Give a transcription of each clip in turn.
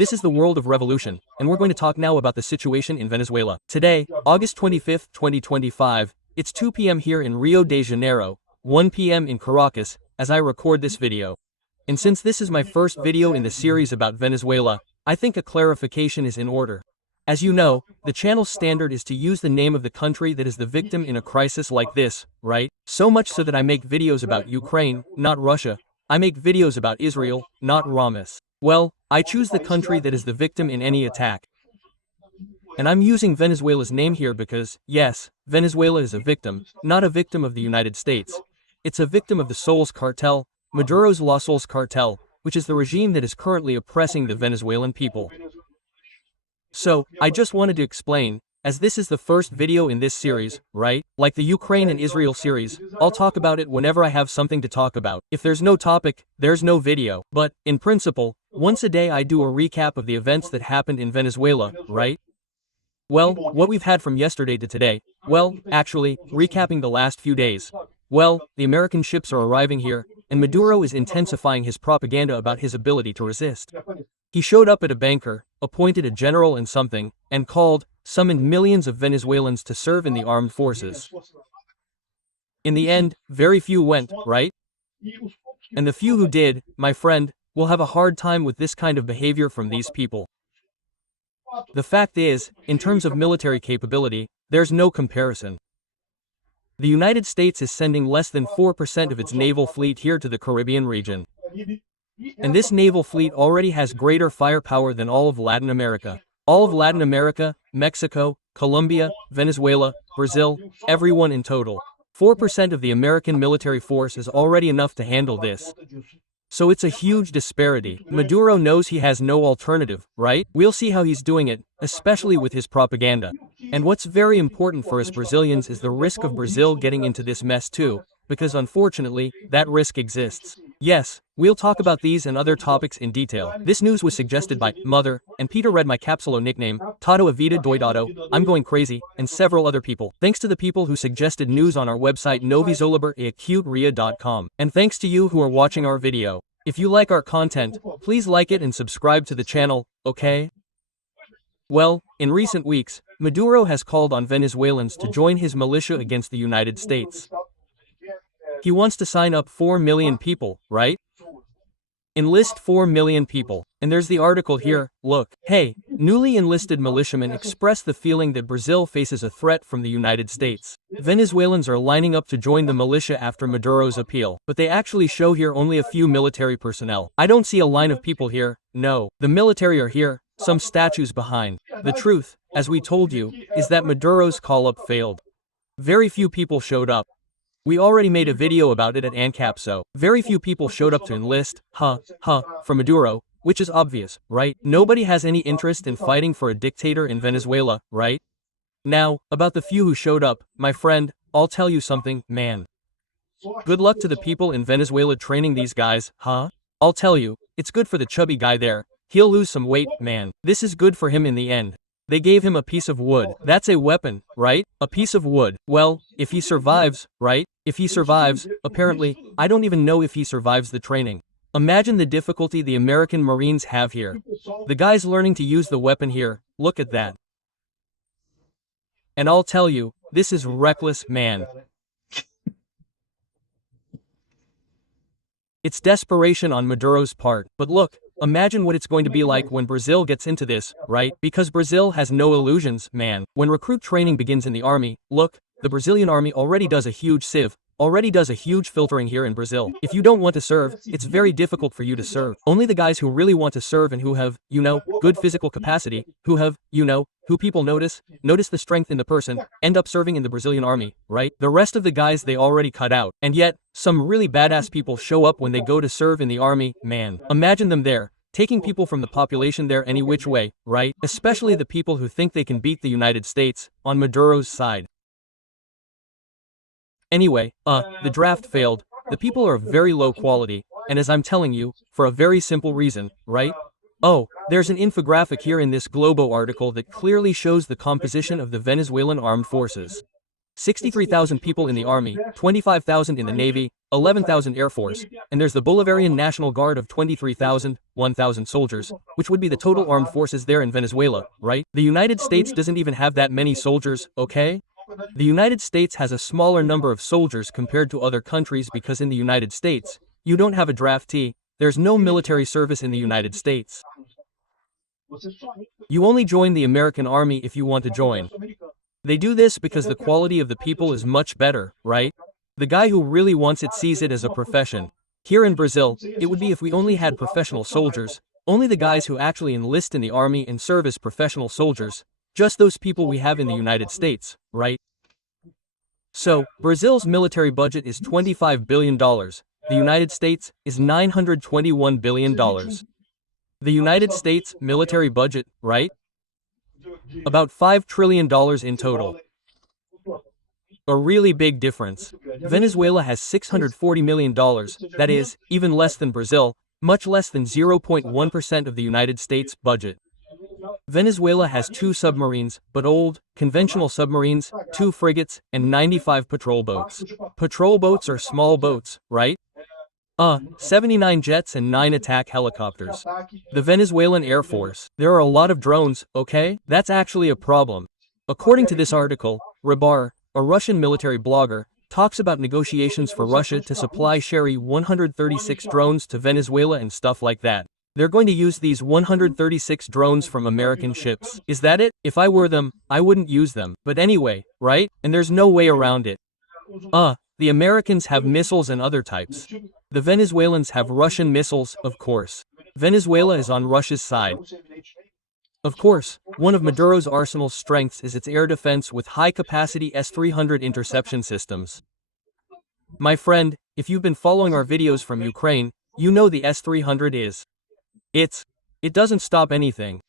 This is the world of revolution, and we're going to talk now about the situation in Venezuela. Today, August 25th, 2025, it's 2 p.m. here in Rio de Janeiro, 1 p.m. in Caracas, as I record this video. And since this is my first video in the series about Venezuela, I think a clarification is in order. As you know, the channel's standard is to use the name of the country that is the victim in a crisis like this, right? So much so that I make videos about Ukraine, not Russia. I make videos about Israel, not Ramos. Well, I choose the country that is the victim in any attack. And I'm using Venezuela's name here because, yes, Venezuela is a victim, not a victim of the United States. It's a victim of the Soles cartel, Maduro's La Soles cartel, which is the regime that is currently oppressing the Venezuelan people. So, I just wanted to explain, as this is the first video in this series, right? Like the Ukraine and Israel series, I'll talk about it whenever I have something to talk about. If there's no topic, there's no video. But, in principle, once a day I do a recap of the events that happened in Venezuela, right? Well, what we've had from yesterday to today. Well, actually, recapping the last few days. Well, the American ships are arriving here, and Maduro is intensifying his propaganda about his ability to resist. He showed up at a banker, appointed a general and something, and summoned millions of Venezuelans to serve in the armed forces. In the end, very few went, right? And the few who did, my friend, will have a hard time with this kind of behavior from these people. The fact is, in terms of military capability, there's no comparison. The United States is sending less than 4% of its naval fleet here to the Caribbean region. And this naval fleet already has greater firepower than all of Latin America. All of Latin America, Mexico, Colombia, Venezuela, Brazil, everyone in total. 4% of the American military force is already enough to handle this. So it's a huge disparity. Maduro knows he has no alternative, right? We'll see how he's doing it, especially with his propaganda. And what's very important for us Brazilians is the risk of Brazil getting into this mess too, because unfortunately, that risk exists. Yes, we'll talk about these and other topics in detail. This news was suggested by Mother, and Peter read my capsule nickname, Tato a Vida Doidado, I'm Going Crazy, and several other people. Thanks to the people who suggested news on our website novisoliberacuteria.com. And thanks to you who are watching our video. If you like our content, please like it and subscribe to the channel, okay? Well, in recent weeks, Maduro has called on Venezuelans to join his militia against the United States. He wants to sign up 4 million people, right? Enlist 4 million people. And there's the article here, look. Hey, newly enlisted militiamen express the feeling that Brazil faces a threat from the United States. Venezuelans are lining up to join the militia after Maduro's appeal, but they actually show here only a few military personnel. I don't see a line of people here, no. The military are here, some statues behind. The truth, as we told you, is that Maduro's call-up failed. Very few people showed up. We already made a video about it at ANCAP, so very few people showed up to enlist, for Maduro, which is obvious, right? Nobody has any interest in fighting for a dictator in Venezuela, right? Now, about the few who showed up, my friend, I'll tell you something, man. Good luck to the people in Venezuela training these guys, I'll tell you, it's good for the chubby guy there. He'll lose some weight, man. This is good for him in the end. They gave him a piece of wood. That's a weapon, right? A piece of wood. Well, if he survives, right? If he survives, apparently, I don't even know if he survives the training. Imagine the difficulty the American Marines have here. The guy's learning to use the weapon here, look at that. And I'll tell you, this is reckless, man. It's desperation on Maduro's part, but look, imagine what it's going to be like when Brazil gets into this, right? Because Brazil has no illusions, man. When recruit training begins in the army, look, the Brazilian army already does a huge sieve, already does a huge filtering here in Brazil. If you don't want to serve, it's very difficult for you to serve. Only the guys who really want to serve and who have, good physical capacity, who have, who people notice the strength in the person, end up serving in the Brazilian army, right? The rest of the guys they already cut out. And yet, some really badass people show up when they go to serve in the army, man. Imagine them there, taking people from the population there any which way, right? Especially the people who think they can beat the United States, on Maduro's side. Anyway, the draft failed, the people are of very low quality, and as I'm telling you, for a very simple reason, right? Oh, there's an infographic here in this Globo article that clearly shows the composition of the Venezuelan armed forces. 63,000 people in the army, 25,000 in the navy, 11,000 air force, and there's the Bolivarian National Guard of 23,000, 1,000 soldiers, which would be the total armed forces there in Venezuela, right? The United States doesn't even have that many soldiers, okay? The United States has a smaller number of soldiers compared to other countries because in the United States, you don't have a draftee, there's no military service in the United States. You only join the American army if you want to join. They do this because the quality of the people is much better, right? The guy who really wants it sees it as a profession. Here in Brazil, it would be if we only had professional soldiers, only the guys who actually enlist in the army and serve as professional soldiers, just those people we have in the United States, right? So, Brazil's military budget is $25 billion. The United States is $921 billion. The United States military budget, right? About $5 trillion in total. A really big difference. Venezuela has $640 million, that is, even less than Brazil, much less than 0.1% of the United States budget. Venezuela has 2 submarines, but old, conventional submarines, 2 frigates, and 95 patrol boats. Patrol boats are small boats, right? 79 jets and 9 attack helicopters. The Venezuelan Air Force. There are a lot of drones, okay? That's actually a problem. According to this article, Rabar, a Russian military blogger, talks about negotiations for Russia to supply Sherry 136 drones to Venezuela and stuff like that. They're going to use these 136 drones from American ships. Is that it? If I were them, I wouldn't use them. But anyway, right? And there's no way around it. The Americans have missiles and other types. The Venezuelans have Russian missiles, of course. Venezuela is on Russia's side. Of course, one of Maduro's arsenal's strengths is its air defense with high-capacity S-300 interception systems. My friend, if you've been following our videos from Ukraine, you know the S-300 is. It doesn't stop anything.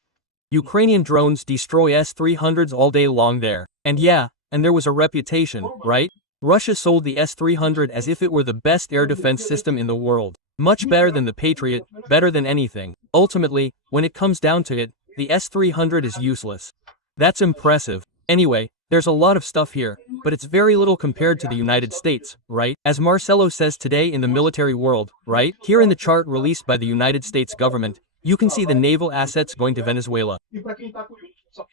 Ukrainian drones destroy S-300s all day long there. And yeah, and there was a reputation, right? Russia sold the S-300 as if it were the best air defense system in the world. Much better than the Patriot, better than anything. Ultimately, when it comes down to it, the S-300 is useless. That's impressive. Anyway, there's a lot of stuff here, but it's very little compared to the United States, right? As Marcelo says today in the military world, right? Here in the chart released by the United States government, you can see the naval assets going to Venezuela.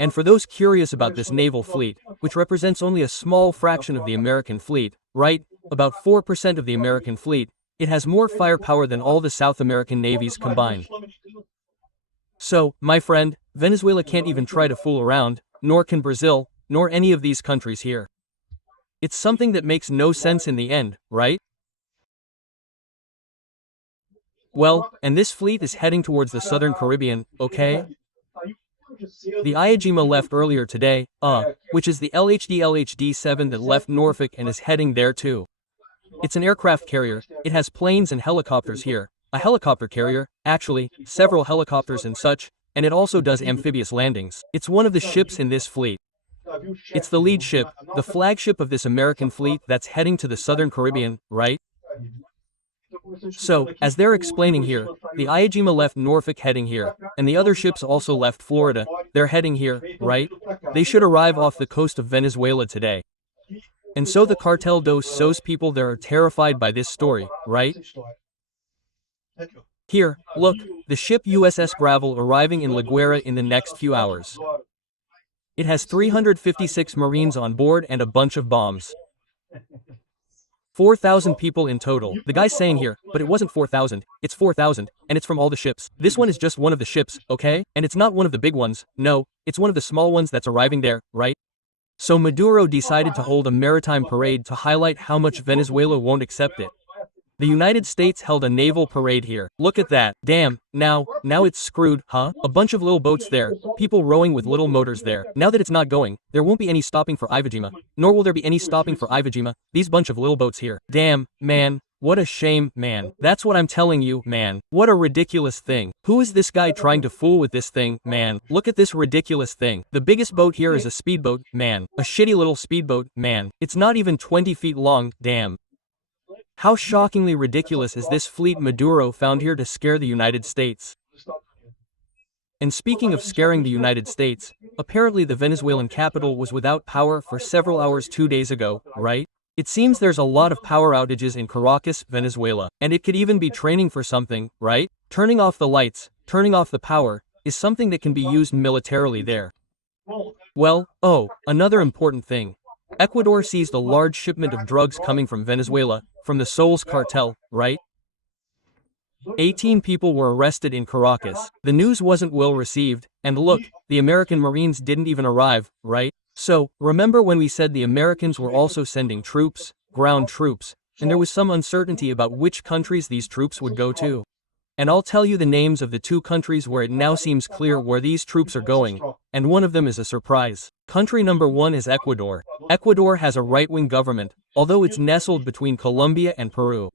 And for those curious about this naval fleet, which represents only a small fraction of the American fleet, right? About 4% of the American fleet, it has more firepower than all the South American navies combined. So, my friend, Venezuela can't even try to fool around, nor can Brazil, nor any of these countries here. It's something that makes no sense in the end, right? Well, and this fleet is heading towards the southern Caribbean, okay? The Iajima left earlier today, which is the LHD-7 that left Norfolk and is heading there too. It's an aircraft carrier, it has planes and helicopters here. A helicopter carrier, actually, several helicopters and such, and it also does amphibious landings. It's one of the ships in this fleet. It's the lead ship, the flagship of this American fleet that's heading to the southern Caribbean, right? So, as they're explaining here, the Iajima left Norfolk heading here, and the other ships also left Florida, they're heading here, right? They should arrive off the coast of Venezuela today. And so the Cartel dos Sos people there are terrified by this story, right? Here, look, the ship USS Gravel arriving in La Guaira in the next few hours. It has 356 Marines on board and a bunch of bombs. 4,000 people in total. The guy's saying here, but it wasn't 4,000, it's 4,000, and it's from all the ships. This one is just one of the ships, okay? And it's not one of the big ones, no, it's one of the small ones that's arriving there, right? So Maduro decided to hold a maritime parade to highlight how much Venezuela won't accept it. The United States held a naval parade here. Look at that. Damn, now it's screwed, huh? A bunch of little boats there, people rowing with little motors there. Now that it's not going, there won't be any stopping for Iwo, nor will there be any stopping for Iwo, these bunch of little boats here. Damn, man, what a shame, man. That's what I'm telling you, man. What a ridiculous thing. Who is this guy trying to fool with this thing, man? Look at this ridiculous thing. The biggest boat here is a speedboat, man. A shitty little speedboat, man. It's not even 20 feet long, damn. How shockingly ridiculous is this fleet Maduro found here to scare the United States? And speaking of scaring the United States, apparently the Venezuelan capital was without power for several hours 2 days ago, right? It seems there's a lot of power outages in Caracas, Venezuela, and it could even be training for something, right? Turning off the lights, turning off the power, is something that can be used militarily there. Well, another important thing. Ecuador seized a large shipment of drugs coming from Venezuela, from the Soles cartel, right? 18 people were arrested in Caracas. The news wasn't well received, and look, the American Marines didn't even arrive, right? So, remember when we said the Americans were also sending troops, ground troops, and there was some uncertainty about which countries these troops would go to? And I'll tell you the names of the 2 countries where it now seems clear where these troops are going, and one of them is a surprise. Country number 1 is Ecuador. Ecuador has a right-wing government, although it's nestled between Colombia and Peru.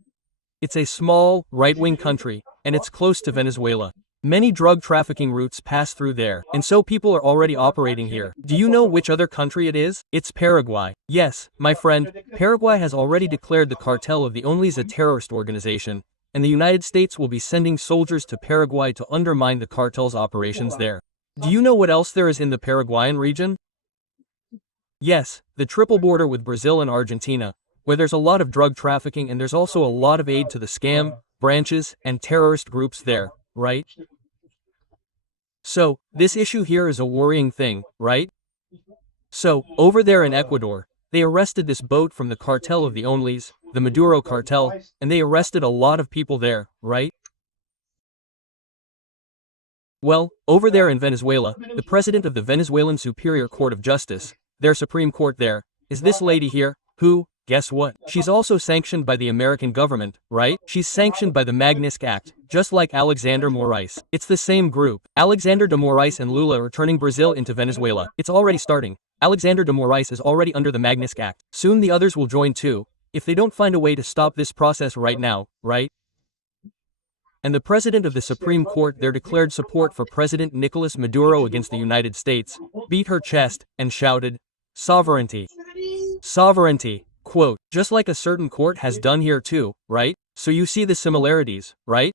It's a small, right-wing country, and it's close to Venezuela. Many drug trafficking routes pass through there, and so people are already operating here. Do you know which other country it is? It's Paraguay. Yes, my friend, Paraguay has already declared the cartel of the UNLEs a terrorist organization, and the United States will be sending soldiers to Paraguay to undermine the cartel's operations there. Do you know what else there is in the Paraguayan region? Yes, the triple border with Brazil and Argentina, where there's a lot of drug trafficking and there's also a lot of aid to the scam, branches, and terrorist groups there, right? So, this issue here is a worrying thing, right? So, over there in Ecuador, they arrested this boat from the cartel of the UNLEs, the Maduro cartel, and they arrested a lot of people there, right? Well, over there in Venezuela, the president of the Venezuelan Superior Court of Justice, their Supreme Court there, is this lady here, who, guess what? She's also sanctioned by the American government, right? She's sanctioned by the Magnitsky Act, just like Alexander Moraes. It's the same group. Alexander de Moraes and Lula are turning Brazil into Venezuela. It's already starting. Alexander de Moraes is already under the Magnitsky Act. Soon the others will join too, if they don't find a way to stop this process right now, right? And the president of the Supreme Court there declared support for President Nicolas Maduro against the United States, beat her chest, and shouted, "Sovereignty! Sovereignty!" Quote, just like a certain court has done here too, right? So you see the similarities, right?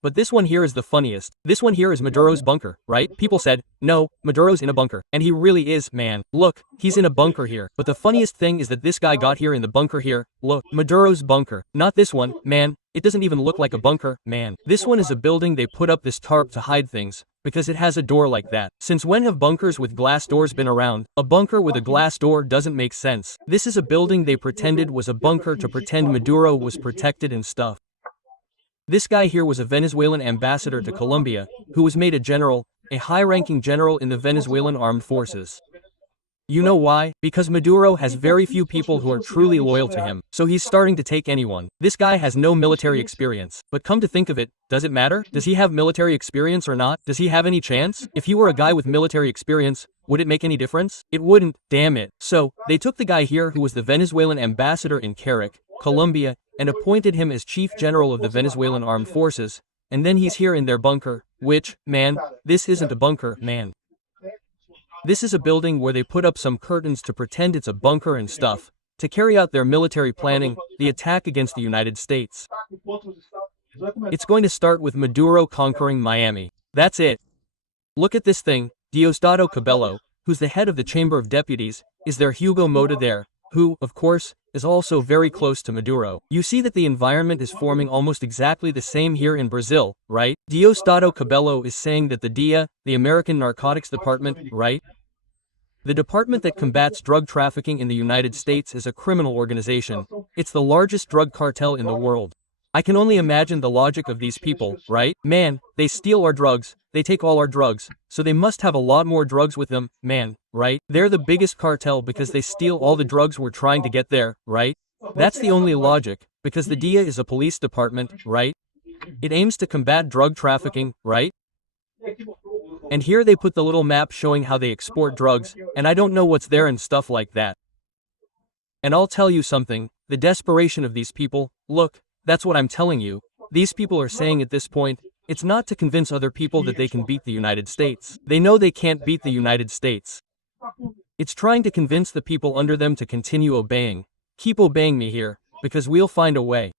But this one here is the funniest. This one here is Maduro's bunker, right? People said, no, Maduro's in a bunker. And he really is, man. Look, he's in a bunker here. But the funniest thing is that this guy got here in the bunker here. Look, Maduro's bunker. Not this one, man. It doesn't even look like a bunker, man. This one is a building they put up this tarp to hide things, because it has a door like that. Since when have bunkers with glass doors been around? A bunker with a glass door doesn't make sense. This is a building they pretended was a bunker to pretend Maduro was protected and stuff. This guy here was a Venezuelan ambassador to Colombia, who was made a general, a high-ranking general in the Venezuelan armed forces. You know why? Because Maduro has very few people who are truly loyal to him, so he's starting to take anyone. This guy has no military experience. But come to think of it, does it matter? Does he have military experience or not? Does he have any chance? If he were a guy with military experience, would it make any difference? It wouldn't, damn it. So, they took the guy here who was the Venezuelan ambassador in Caracas, Colombia, and appointed him as chief general of the Venezuelan armed forces, and then he's here in their bunker, which, man, this isn't a bunker, man. This is a building where they put up some curtains to pretend it's a bunker and stuff, to carry out their military planning, the attack against the United States. It's going to start with Maduro conquering Miami. That's it. Look at this thing. Diosdado Cabello, who's the head of the Chamber of Deputies, is their Hugo Mota there, who, of course, is also very close to Maduro. You see that the environment is forming almost exactly the same here in Brazil, right? Diosdado Cabello is saying that the DEA, the American Narcotics Department, right? The department that combats drug trafficking in the United States is a criminal organization. It's the largest drug cartel in the world. I can only imagine the logic of these people, right? Man, they steal our drugs, they take all our drugs, so they must have a lot more drugs with them, man, right? They're the biggest cartel because they steal all the drugs we're trying to get there, right? That's the only logic, because the DEA is a police department, right? It aims to combat drug trafficking, right? And here they put the little map showing how they export drugs, and I don't know what's there and stuff like that. And I'll tell you something, the desperation of these people, look, that's what I'm telling you. These people are saying at this point, it's not to convince other people that they can beat the United States. They know they can't beat the United States. It's trying to convince the people under them to continue obeying. Keep obeying me here, because we'll find a way.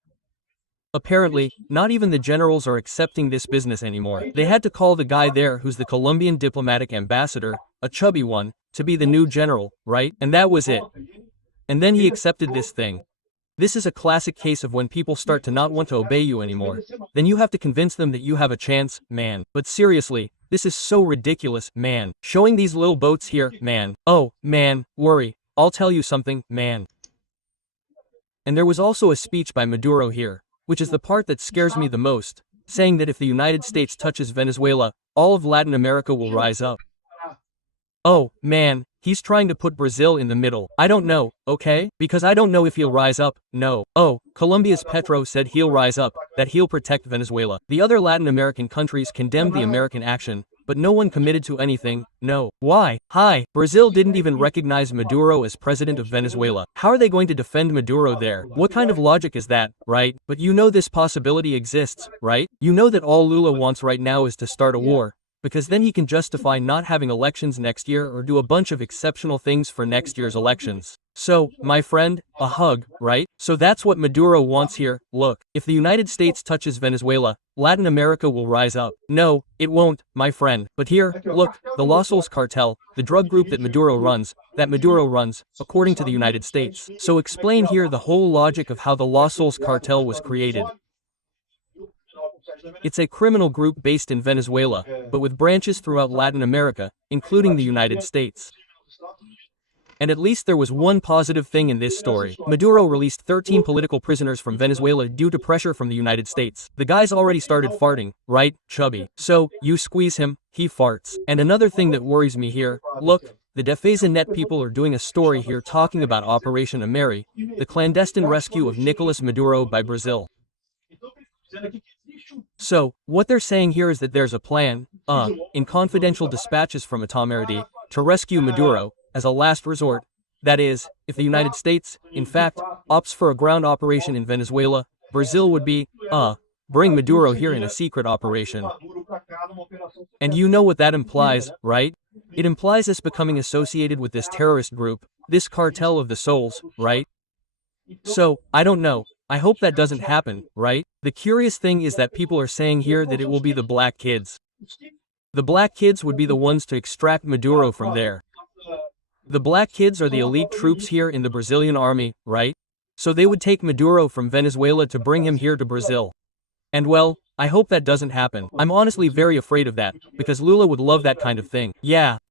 Apparently, not even the generals are accepting this business anymore. They had to call the guy there who's the Colombian diplomatic ambassador, a chubby one, to be the new general, right? And that was it. And then he accepted this thing. This is a classic case of when people start to not want to obey you anymore. Then you have to convince them that you have a chance, man. But seriously, this is so ridiculous, man. Showing these little boats here, man. Oh, man, worry. I'll tell you something, man. And there was also a speech by Maduro here, which is the part that scares me the most, saying that if the United States touches Venezuela, all of Latin America will rise up. Oh, man, he's trying to put Brazil in the middle. I don't know, okay? Because I don't know if he'll rise up, no. Oh, Colombia's Petro said he'll rise up, that he'll protect Venezuela. The other Latin American countries condemned the American action, but no one committed to anything, no. Why? Hi, Brazil didn't even recognize Maduro as president of Venezuela. How are they going to defend Maduro there? What kind of logic is that, right? But you know this possibility exists, right? You know that all Lula wants right now is to start a war, because then he can justify not having elections next year or do a bunch of exceptional things for next year's elections. So, my friend, a hug, right? So that's what Maduro wants here. Look, if the United States touches Venezuela, Latin America will rise up. No, it won't, my friend. But here, look, the Los Sols cartel, the drug group that Maduro runs, according to the United States. So explain here the whole logic of how the Los Sols cartel was created. It's a criminal group based in Venezuela, but with branches throughout Latin America, including the United States. And at least there was one positive thing in this story. Maduro released 13 political prisoners from Venezuela due to pressure from the United States. The guy's already started farting, right, chubby? So, you squeeze him, he farts. And another thing that worries me here, look, the Defesa Net people are doing a story here talking about Operation Ameri, the clandestine rescue of Nicolas Maduro by Brazil. So, what they're saying here is that there's a plan, in confidential dispatches from Atamirdi, to rescue Maduro, as a last resort. That is, if the United States, in fact, opts for a ground operation in Venezuela, Brazil would be, bring Maduro here in a secret operation. And you know what that implies, right? It implies us becoming associated with this terrorist group, this cartel of the souls, right? So, I don't know. I hope that doesn't happen, right? The curious thing is that people are saying here that it will be the black kids. The black kids would be the ones to extract Maduro from there. The black kids are the elite troops here in the Brazilian army, right? So they would take Maduro from Venezuela to bring him here to Brazil. And well, I hope that doesn't happen. I'm honestly very afraid of that, because Lula would love that kind of thing. Yeah.